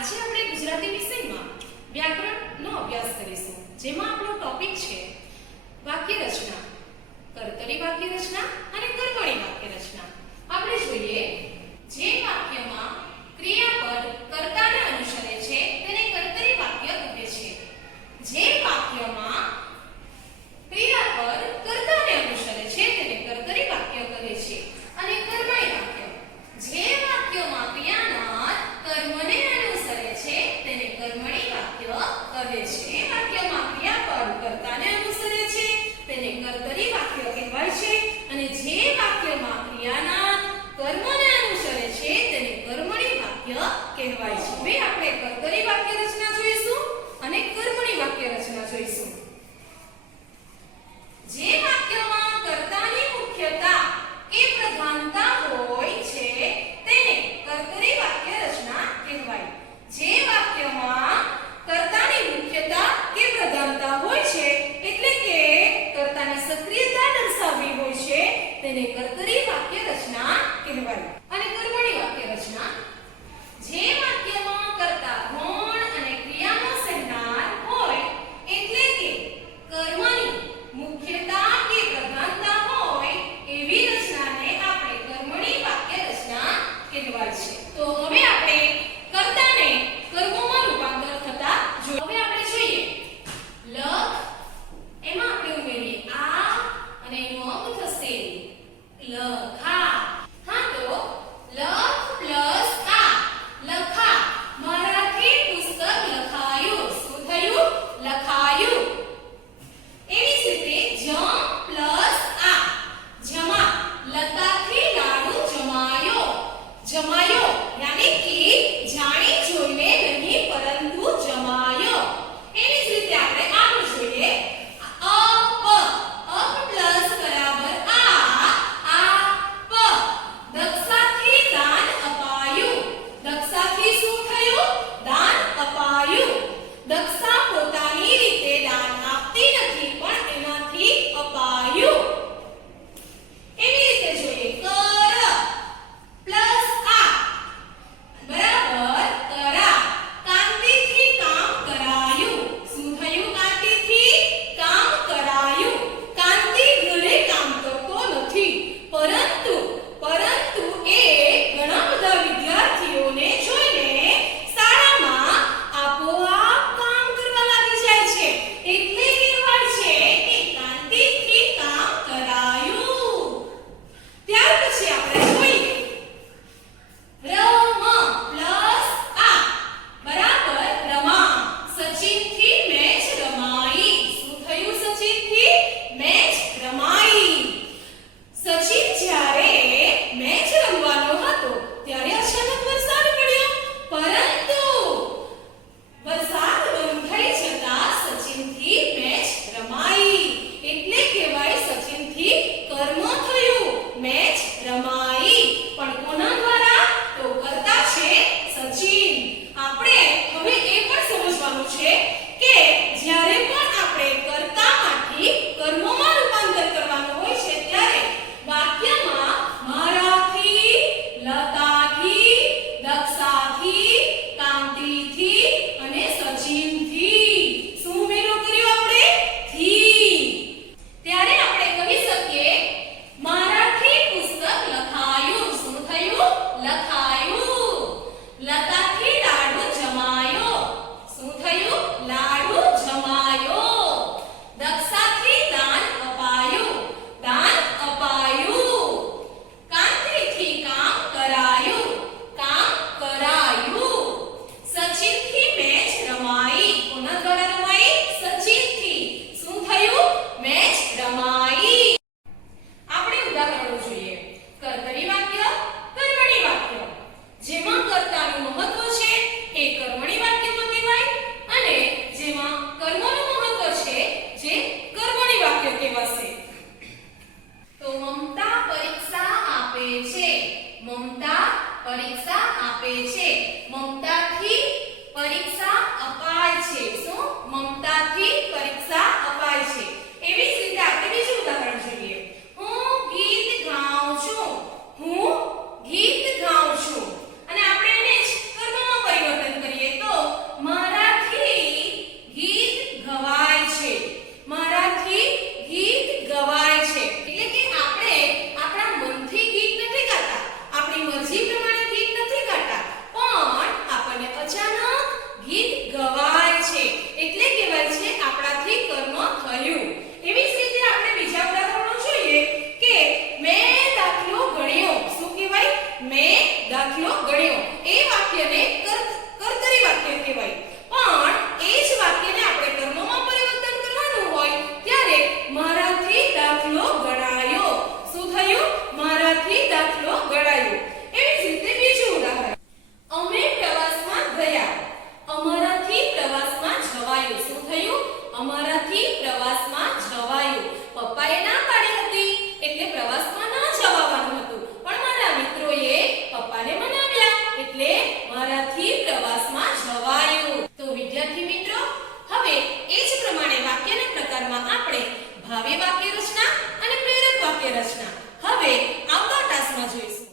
આજે આપણે ગુજરાતી વિષયમાં વ્યાકરણનો અભ્યાસ કરીશું, જેમાં આપણો ટોપિક છે વાક્ય રચના, કર્તરી વાક્ય રચના અને કર્મણી વાક્ય રચના. આપણે જોઈએ, જે વાક્યમાં ક્રિયાપદ કર્તાને અનુસરે છે તેને કર્તરી વાક્ય કહે છે. જે વાક્યમાં ક્રિયાપદ કર્તાને અનુસરે છે તેને કર્તરી વાક્ય કહે છે. અને કર્મણી વાક્ય, જે વાક્યમાં ક્રિયાનાદ કર્મને અનુસરે છે તેને કર્મણી વાક્ય કહે છે. વાક્યમાં ક્રિયાપદ કર્તાને અનુસરે છે તેને કર્તરી વાક્ય કહેવાય છે. અને જે વાક્યમાં ક્રિયાનાદ કર્મને અનુસરે છે તેને કર્મણી વાક્ય કહેવાય છે. હવે આપણે કર્તરી વાક્ય રચના જોઈશું અને કર્મણી વાક્ય રચના જોઈશું. જે વાક્યમાં કર્તાની મુખ્યતા કે પ્રધાનતા હોય છે તેને કર્તરી વાક્ય રચના કહેવાય. જે વાક્યમાં કર્તાની મુખ્યતા કે પ્રધાનતા હોય છે એટલે કે કર્તાની સક્રિયતા દર્શાવવી હોય છે તેને કર્તરી વાક્ય રચના કહેવાય. અને કર્મણી વાક્ય રચના, જે વાક્યમાં કર્તા ગુણ અને ક્રિયાનો સંજ્ઞાન હોય એટલે કે કર્મની મુખ્યતા કે પ્રધાનતા હોય એવી રચનાને આપણે કર્મણી વાક્ય રચના કહેવાય છે. તો હવે આપણે કર્તાને કર્મોમાં રૂપાંતર થતા જોઈએ. હવે આપણે જોઈએ, લખ, એમાં આપણે ઉમેરીએ આ અને એનો અંગ થશે લખા. હા, તો લખ પ્લસ આ, લખા. મારાથી પુસ્તક લખાયું. શું થયું? લખાયું. એવી જ રીતે જમ પ્લસ આ, જમા. લતાથી લાડુ જમાયો. જમાયો યાની કે જાણી જોઈને નહીં પરંતુ જમાયો. એવી જ રીતે આપણે આગળ જોઈએ, અપ, અપ પ્લસ બરાબર આ પ. દક્ષાથી દાન અપાયું. દક્ષાથી શું થયું? દાન અપાયું. દક્ષા પોતાની રીતે દાન આપતી નથી પણ એનાથી અપાયું. એવી રીતે જોઈએ, કર પ્લસ આ બરાબર કરા. કાંતિથી કામ કરાયું. શું થયું? કાંતિથી કામ કરાયું. કાંતિ ઘરે કામ કરતો નથી પરંતુ એ ઘણા બધા વિદ્યાર્થીઓને જોઈને શાળામાં આપોઆપ કામ કરવા લાગી જાય છે. એટલે કહેવાય છે કે કાંતિથી કામ કરાયું. ત્યાર પછી આપણે જોઈએ, રમ પ્લસ આ બરાબર રમા. સચિનથી મેચ રમાઈ. શું થયું? સચિનથી મેચ રમાઈ. સચિન જ્યારે મેચ રમવાનો હતો ત્યારે અચાનક વરસાદ પડ્યો, પરંતુ વરસાદ બંધ થઈ જતા સચિનથી મેચ રમાઈ. એટલે કહેવાય સચિનથી કર્મ થયું, મેચ રમાઈ. પણ કોના દ્વારા? તો કર્તા છે સચિન. આપણે હવે એ પણ સમજવાનું છે કે જ્યારે પણ આપણે કર્તામાંથી કર્મોમાં રૂપાંતર કરવાનું હોય છે ત્યારે વાક્યમાં મારાથી, લતાથી, દક્ષાથી, કાંતિથી અને સચિનથી શું ઉમેરો કર્યો આપણે? થી. ત્યારે આપણે કહી શકીએ, મારાથી પુસ્તક લખાયું. શું થયું? લખાયું. લતાથી લાડુ જમાયો. શું થયું? લાડુ જમાયો. દક્ષાથી દાન અપાયું. દાન અપાયું. કાંતિથી કામ કરાયું. કામ કરાયું. સચિનથી મેચ રમાઈ. કોના દ્વારા રમાઈ? સચિનથી. શું થયું? મેચ રમાઈ. આપણે ઉદાહરણો જોઈએ, કર્તરી વાક્ય, કર્મણી વાક્ય. જેમાં કર્તાનું મહત્વ છે એ કર્મણી વાક્યમાં કહેવાય અને જેમાં કર્મનું મહત્વ છે જે કર્મણી વાક્ય કહેવાશે. તો મમતા પરીક્ષા આપે છે. મમતા પરીક્ષા આપે છે. મમતાથી પરીક્ષા અપાય છે. શું? મમતાથી પરીક્ષા અપાય છે. એવી જ રીતે આપણે બીજું ઉદાહરણ જોઈએ, હું ગીત ગાઉં છું. હું ગીત ગાઉં છું. અને આપણે એને જ કર્મમાં પરિવર્તન કરીએ બાહ્ય વાક્ય રચના અને પ્રેરક વાક્ય રચના હવે આવતા ટાસ્કમાં જોઈશું.